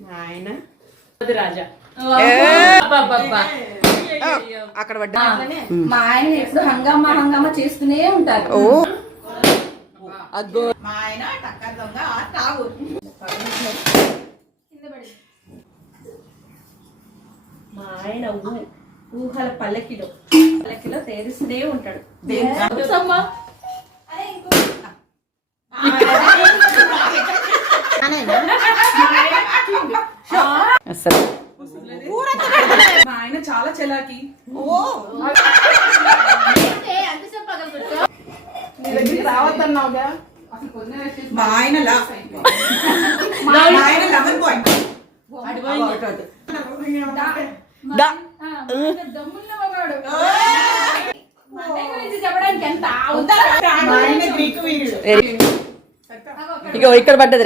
మా ఆయన రాజా అక్కడ పడ్డా. మా ఆయన ఎప్పుడు హంగామా చేస్తూనే ఉంటారు. ఓ అగ్గో. మా ఆయన టక్కర్ దొంగ తాగు. మా ఆయన ఊహల పల్లకిలో తేరుస్తూనే ఉంటాడు. అసలు మా ఆయన చాలా చలాకి. రావద్దన్నావుగా. మా ఆయన 11 పాయింట్. చెప్పడానికి ఎంత ఇక ఇక్కడ పడ్డది.